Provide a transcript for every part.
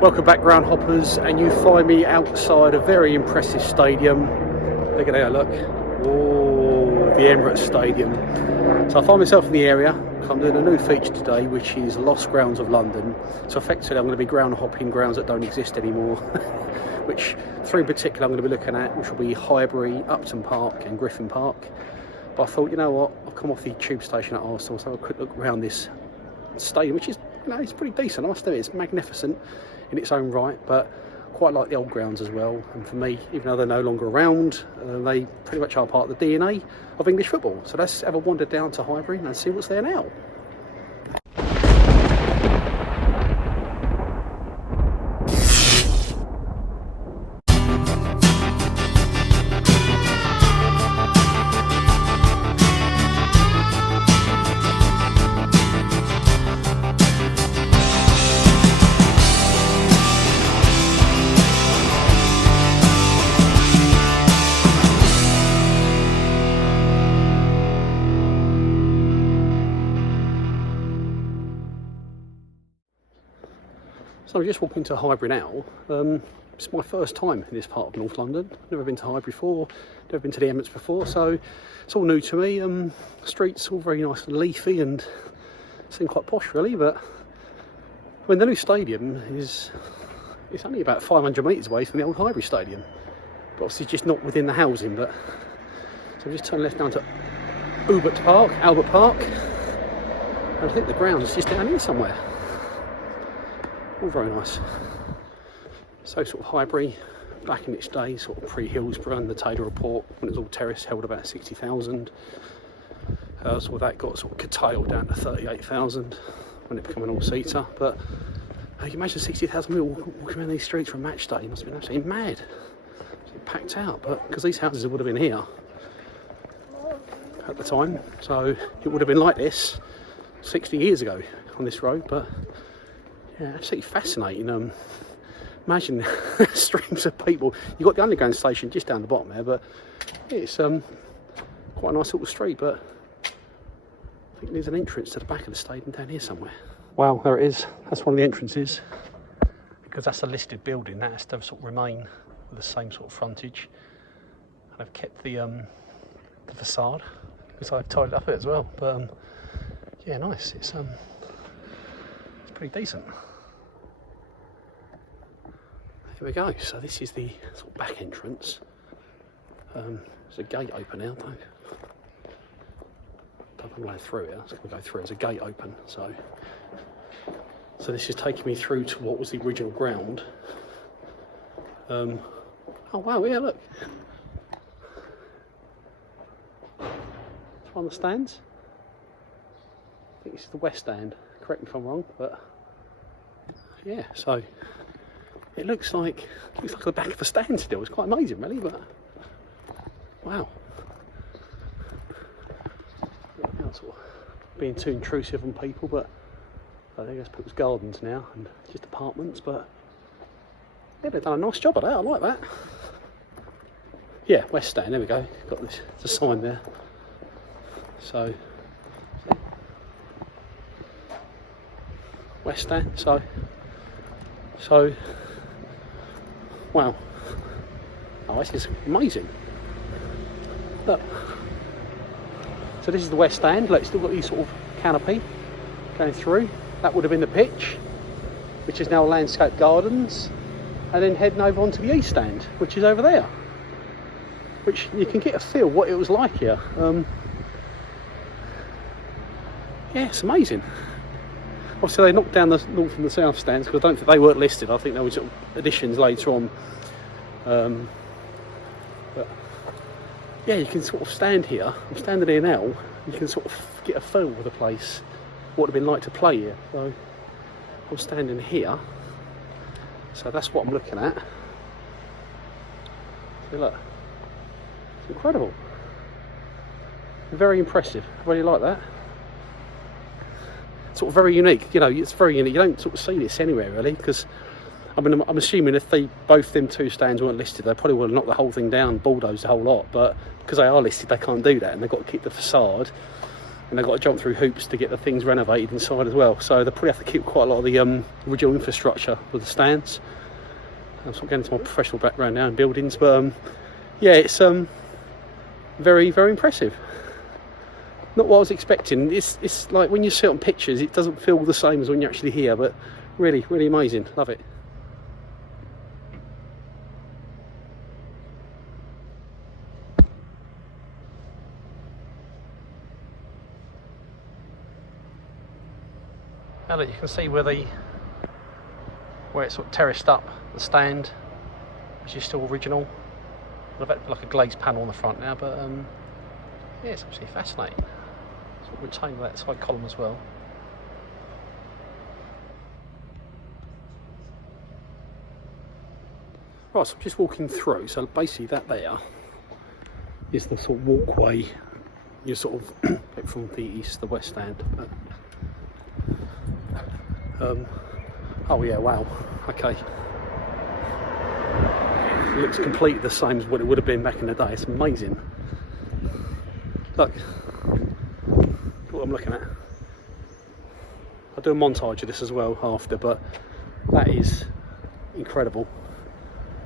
Welcome back, ground hoppers, and you find me outside a very impressive stadium. Look at that, look. Oh, the Emirates Stadium. So I find myself in the area. I'm doing a new feature today, which is Lost Grounds of London. So effectively I'm going to be ground hopping grounds that don't exist anymore. Which, three in particular I'm going to be looking at, which will be Highbury, Upton Park and Griffin Park. But I thought, you know what, I've come off the tube station at Arsenal, so I'll have a quick look around this stadium, which is, you know, it's pretty decent, I must admit. It's magnificent in its own right, but quite like the old grounds as well. And for me, even though they're no longer around, they pretty much are part of the DNA of English football. So let's have a wander down to Highbury and see what's there now. So I'm just walking to Highbury now. It's my first time in this part of North London. Never been to Highbury before, never been to the Emirates before, so it's all new to me. Streets all very nice and leafy and seem quite posh really, but when the new stadium is, it's only about 500 metres away from the old Highbury Stadium. But obviously just not within the housing, but so I'm just turning left down to Albert Park. And I think the ground's just down here somewhere. All very nice. So sort of Highbury, back in its day, sort of pre-Hillsborough and the Taylor Report, when it was all terrace, held about 60,000. So that got sort of curtailed down to 38,000 when it became an all-seater. But you can imagine 60,000 people walking around these streets for a match day. It must have been absolutely mad. It packed out, but because these houses would have been here at the time, so it would have been like this 60 years ago on this road. But yeah, absolutely fascinating. Imagine streams of people. You've got the underground station just down the bottom there, but it's quite a nice little street. But I think there's an entrance to the back of the stadium down here somewhere. Wow, there it is. That's one of the entrances. Because that's a listed building, that has to sort of remain with the same sort of frontage. And I've kept the facade because I've tied it up it as well. But yeah, nice. It's pretty decent. Here we go. So this is the sort of back entrance. There's a gate open now. Don't know way through here. It's going to go through. There's a gate open. So this is taking me through to what was the original ground. Oh wow! Yeah, look. It's one of the stands. I think this is the West Stand. Correct me if I'm wrong, but yeah. So it looks like the back of a stand still. It's quite amazing, really. But wow. Not sort of being too intrusive on people, but I think it's people's gardens now and just apartments. But yeah, they've done a nice job of that. I like that. Yeah, West Stand. There we go. Got this. There's a sign there. So West Stand. So wow. Oh, this is amazing. Look. So this is the West Stand. Look, it's still got these sort of canopy going through. That would have been the pitch, which is now landscape gardens. And then heading over onto the East Stand, which is over there. Which you can get a feel what it was like here. Yeah, it's amazing. Obviously they knocked down the North and the South stands because I don't think they weren't listed. I think there were sort of additions later on. But yeah, you can sort of stand here. I'm standing here now. You can sort of get a feel of the place, what it would have been like to play here. So I'm standing here. So that's what I'm looking at. See, look. It's incredible. Very impressive. I really like that. Sort of very unique. You know, it's very unique. You don't sort of see this anywhere really, because I mean, I'm assuming if both them two stands weren't listed, they probably would have knocked the whole thing down, bulldozed the whole lot. But because they are listed, they can't do that, and they've got to keep the facade. and they've got to jump through hoops to get the things renovated inside as well. So they probably have to keep quite a lot of the original infrastructure with the stands. I'm sort of getting into my professional background now in buildings, but yeah, it's very, very impressive. Not what I was expecting. It's like when you see it on pictures, it doesn't feel the same as when you're actually here, but really, really amazing. Love it. Now that you can see where it's sort of terraced up, the stand, which is still original. I've had like a glazed panel on the front now, but yeah, it's absolutely fascinating. Sort of retained that side column as well. Right, so I'm just walking through. So basically, that there is the sort of walkway you sort of get from the east to the west stand. Oh yeah, wow, okay. It looks completely the same as what it would have been back in the day. It's amazing. Look what I'm looking at. I'll do a montage of this as well after, but that is incredible.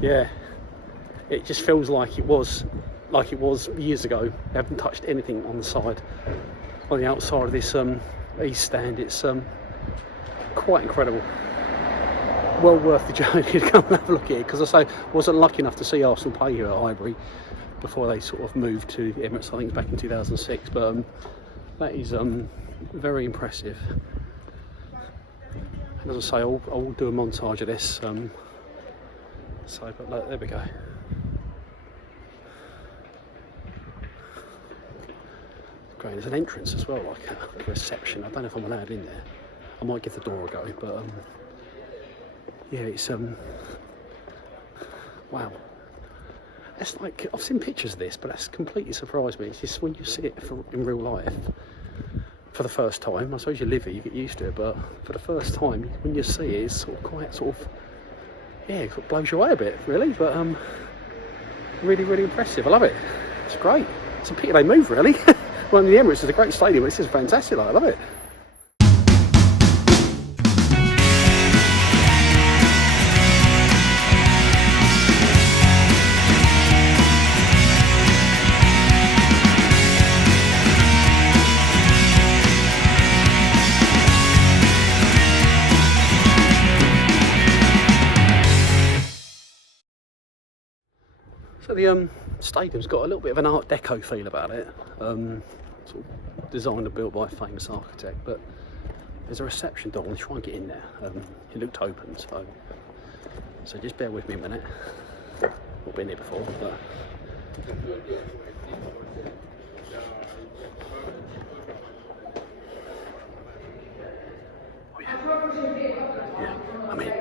Yeah, it just feels like it was years ago. They haven't touched anything on the side, on the outside of this east stand. It's quite incredible. Well worth the journey to come and have a look at it, because I say I wasn't lucky enough to see Arsenal play here at Highbury before they sort of moved to the Emirates, I think back in 2006, but that is very impressive. And as I say, I will do a montage of this, but look, there we go. Great, there's an entrance as well, like a reception. I don't know if I'm allowed in there. I might give the door a go, but yeah, it's wow. It's like, I've seen pictures of this, but that's completely surprised me. It's just when you see it in real life for the first time. I suppose you live here, you get used to it, but for the first time, when you see it, it's sort of quite yeah, it sort of blows you away a bit, really. But really, really impressive. I love it. It's great. It's a pity they moved, really. Well, the Emirates is a great stadium. This is fantastic. I love it. So the stadium's got a little bit of an Art Deco feel about it, sort of designed and built by a famous architect, but there's a reception door. We'll try and get in there. It looked open, so just bear with me a minute. I've been here before, but oh yeah, I'm in.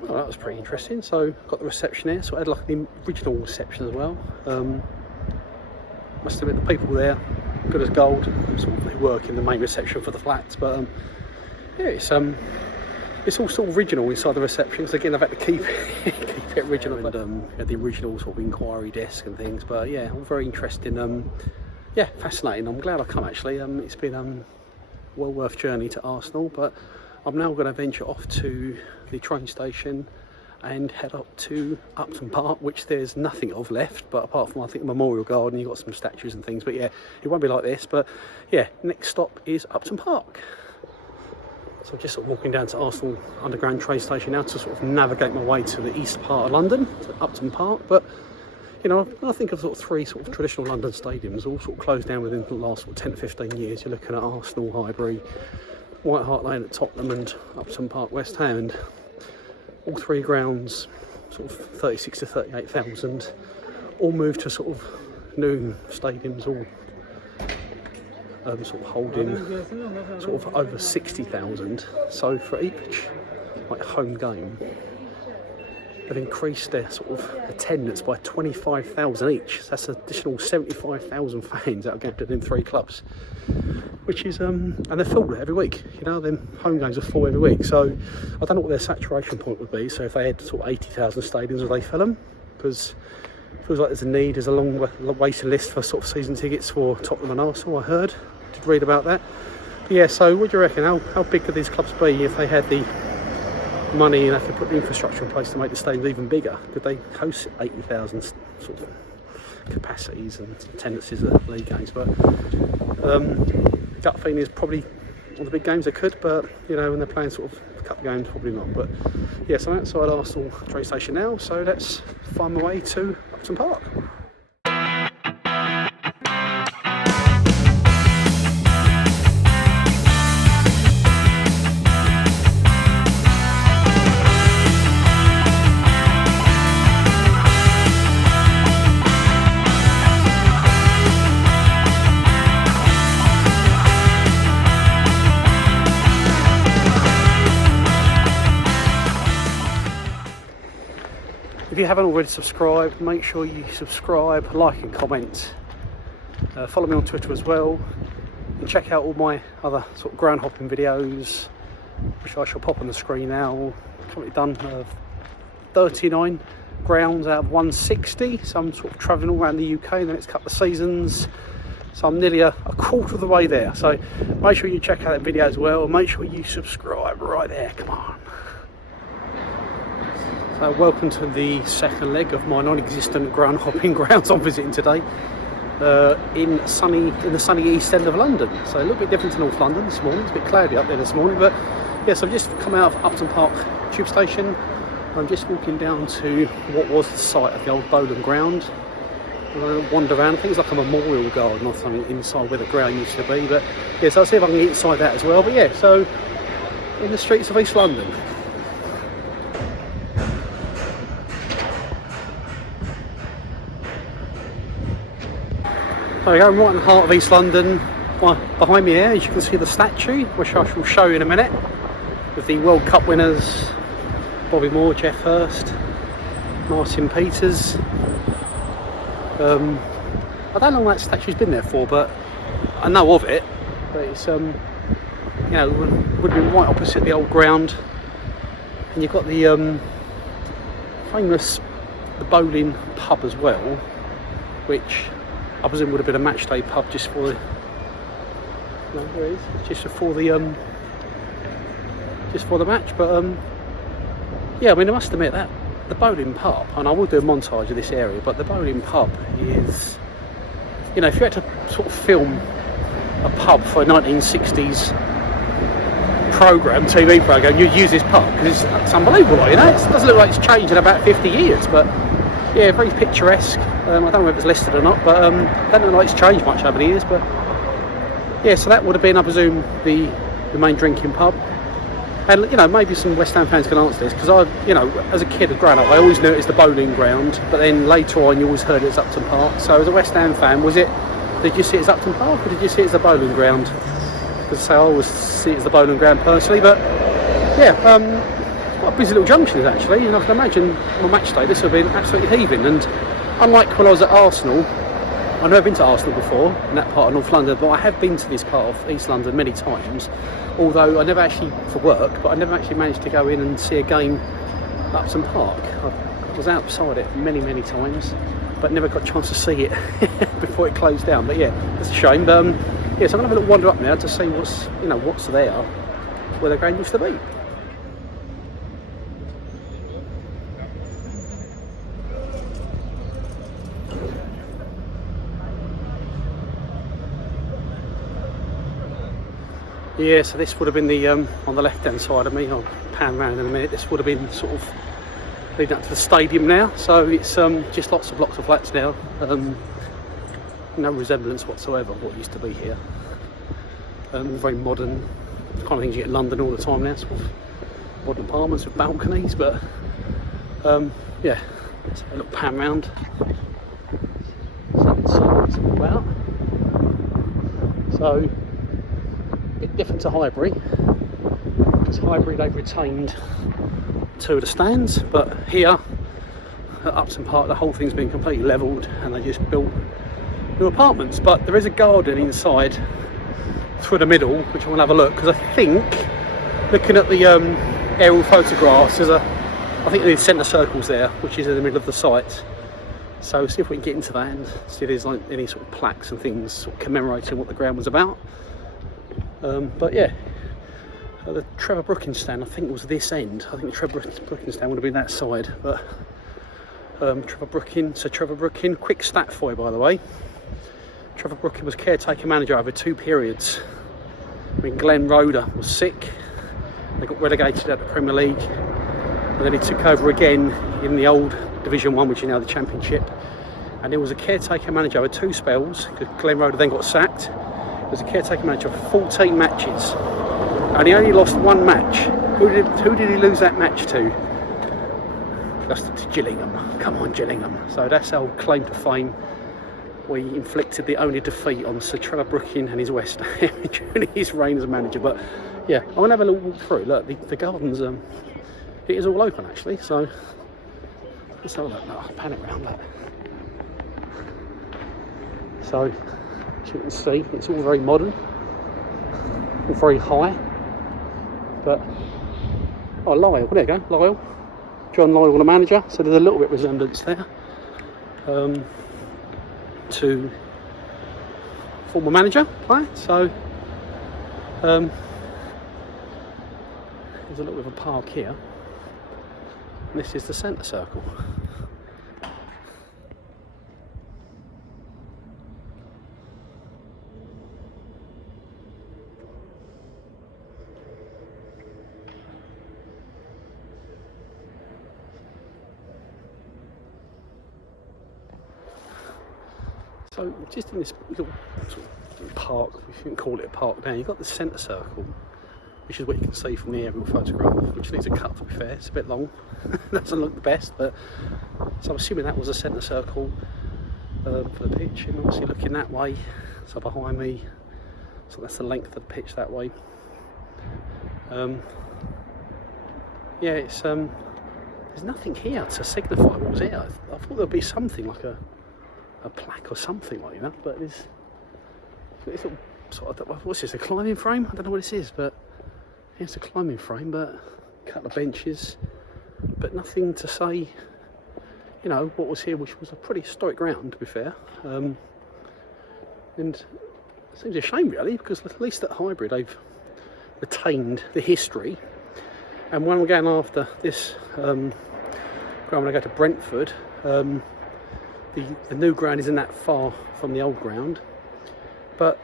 Well, that was pretty interesting. So got the reception here, so I had like the original reception as well. Must admit the people there, good as gold. Sort of, they work in the main reception for the flats, but yeah, it's all sort of original inside the reception. So again, I've had to keep it original, and had the original sort of inquiry desk and things. But yeah, all very interesting. Yeah, fascinating. I'm glad I come actually. It's been well worth journey to Arsenal, but I'm now going to venture off to the train station and head up to Upton Park, which there's nothing of left, but apart from I think the Memorial Garden, you've got some statues and things, but yeah, it won't be like this. But yeah, next stop is Upton Park. So I'm just sort of walking down to Arsenal Underground train station now to sort of navigate my way to the east part of London, to Upton Park. But you know, I think of sort of three sort of traditional London stadiums, all sort of closed down within the last sort of 10 to 15 years. You're looking at Arsenal, Highbury, White Hart Lane at Tottenham, and Upton Park, West Ham, and all three grounds, sort of 36 to 38,000, all moved to sort of new stadiums, all sort of holding sort of over 60,000. So for each like home game, they've increased their sort of attendance by 25,000 each. So that's an additional 75,000 fans that are going to in 3 clubs, which is and they're full every week. You know, them home games are full every week. So I don't know what their saturation point would be. So if they had sort of 80,000 stadiums, would they fill them? Because it feels like there's a need. There's a long waiting list for sort of season tickets for Tottenham and Arsenal. I heard, did read about that. But yeah, so what do you reckon? How big could these clubs be if they had the money and have to put the infrastructure in place to make the stadiums even bigger? Could they host 80,000 sort of capacities and attendances at league games? But gut feeling is probably on the big games they could, but you know, when they're playing sort of cup games, probably not. But yeah, so I'm outside Arsenal train station now, so let's find my way to Upton Park. If you haven't already subscribed, make sure you subscribe, like and comment. Follow me on Twitter as well, and check out all my other sort of ground hopping videos, which I shall pop on the screen now. Currently done 39 grounds out of 160, so I'm sort of travelling all around the UK in the next couple of seasons. So I'm nearly a quarter of the way there. So make sure you check out that video as well. Make sure you subscribe right there. Come on. So welcome to the second leg of my non-existent ground hopping grounds I'm visiting today in the sunny east end of London. So a little bit different to North London this morning. It's a bit cloudy up there this morning, but yes, I've just come out of Upton Park tube station. I'm just walking down to what was the site of the old bowling ground. I'm going to wander around. I think it's like a memorial garden or something inside where the ground used to be. But yeah, so I'll see if I can get inside that as well. But yeah, so in the streets of East London. There we go, I'm right in the heart of East London. Behind me here, as you can see the statue, which I shall show you in a minute, with the World Cup winners, Bobby Moore, Jeff Hurst, Martin Peters. I don't know how long that statue's been there for, but I know of it. But it's, you know, would have been right opposite the old ground. And you've got the famous bowling pub as well, which I presume would have been a match day pub just for the, no, there it is, just before the match. But yeah, I mean, I must admit that the bowling pub, and I will do a montage of this area, but the bowling pub is, you know, if you had to sort of film a pub for a 1960s TV program, you'd use this pub because it's unbelievable. You know, it doesn't look like it's changed in about 50 years, but yeah, very picturesque. I don't know if it's listed or not, but don't look like it's changed much over the years. But yeah, so that would have been, I presume, the main drinking pub. And you know, maybe some West Ham fans can answer this, because I, you know, as a kid growing up, I always knew it was the bowling ground, but then later on, you always heard it was Upton Park. So as a West Ham fan, did you see it as Upton Park, or did you see it as the bowling ground? Because I always see it as the bowling ground personally. But yeah, quite a busy little junction is actually, and I can imagine on a match day this would have been absolutely heaving. And unlike when I was at Arsenal, I've never been to Arsenal before in that part of North London, but I have been to this part of East London many times, although I never actually, for work, but I never actually managed to go in and see a game at Upton Park. I was outside it many times, but never got a chance to see it before it closed down. But yeah, it's a shame. But yeah, so I'm going to have a little wander up now to see what's there, where the ground used to be. Yeah, so this would have been the on the left hand side of me. I'll pan round in a minute. This would have been sort of leading up to the stadium now. So it's just lots of blocks of flats now. No resemblance whatsoever of what used to be here. Very modern, kind of things you get in London all the time now. Sort of modern apartments with balconies, but yeah, let's have a little pan round. So it's all about. So So a bit different to Highbury, because Highbury they've retained 2 of the stands, but here at Upton Park the whole thing's been completely levelled and they just built new apartments. But there is a garden inside through the middle, which I want to have a look, because I think, looking at the aerial photographs, I think there's centre circles there, which is in the middle of the site. So see if we can get into that and see if there's like any sort of plaques and things sort of commemorating what the ground was about. But yeah, the Trevor Brooking stand I think was this end. I think the Trevor Brooking stand would have been that side, but Trevor Brooking, quick stat for you by the way. Trevor Brooking was caretaker manager over 2 periods. When Glenn Roeder was sick, they got relegated out of the Premier League, and then he took over again in the old Division 1, which is now the Championship. And he was a caretaker manager over 2 spells, because Glenn Roeder then got sacked. He was a caretaker manager for 14 matches, and he only lost 1 match. Who did he lose that match to? Just to Gillingham. Come on, Gillingham. So that's our claim to fame. We inflicted the only defeat on Sir Trevor Brooking and his West Ham during his reign as a manager. But yeah, I'm gonna have a little walk through. Look, the gardens, it is all open actually. So let's have a look. I'll pan it around that. So as you can see, it's all very modern, all very high. But oh, Lyle, there you go, Lyle. John Lyle, the manager. So there's a little bit of resemblance there to former manager, right? So there's a little bit of a park here. And this is the centre circle. So just in this little sort of park, if you can call it a park now, you've got the centre circle, which is what you can see from the aerial photograph, which needs a cut to be fair, it's a bit long, doesn't look the best, but so I'm assuming that was a centre circle for the pitch, and obviously looking that way, so behind me, so that's the length of the pitch that way. Yeah, it's there's nothing here to signify what was here. I thought there'd be something like a plaque or something like that, but it's sort of, what's this, a climbing frame? I don't know what this is, but yeah, it's a climbing frame, but a couple of benches, but nothing to say, you know, what was here, which was a pretty historic ground, to be fair. And it seems a shame really, because at least at Highbury they've retained the history. And when we're going after this ground, when I go to Brentford, the new ground isn't that far from the old ground, but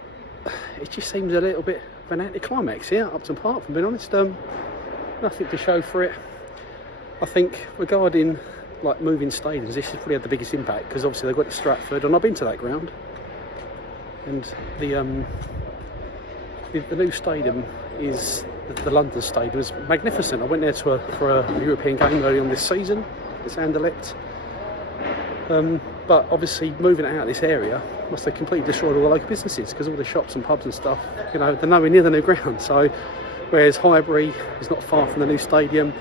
it just seems a little bit of an anticlimax here at Upton Park, for being honest. Nothing to show for it. I think regarding like moving stadiums, this has probably had the biggest impact, because obviously they've got to Stratford, and I've been to that ground, and the new stadium is the London Stadium is magnificent. I went there for a European game early on this season, it's Anderlecht. But obviously moving it out of this area must have completely destroyed all the local businesses, because all the shops and pubs and stuff, you know, they're nowhere near the new ground. So whereas Highbury is not far from the new stadium,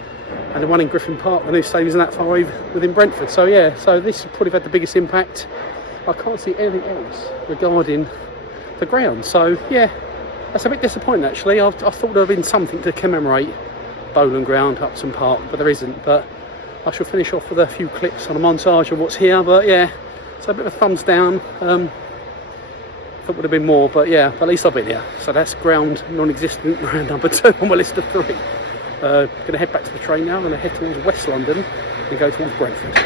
and the one in Griffin Park, the new stadium isn't that far within Brentford. So yeah, so this has probably had the biggest impact. I can't see anything else regarding the ground. So yeah, that's a bit disappointing actually. I thought there would have been something to commemorate Bowling Ground, Upton Park, but there isn't. But I shall finish off with a few clips on a montage of what's here. But yeah, so a bit of a thumbs down. Thought would have been more, but yeah, at least I've been here. So that's ground non-existent, ground number 2 on my list of 3. Going to head back to the train now. I'm going to head towards West London and go towards Brentford.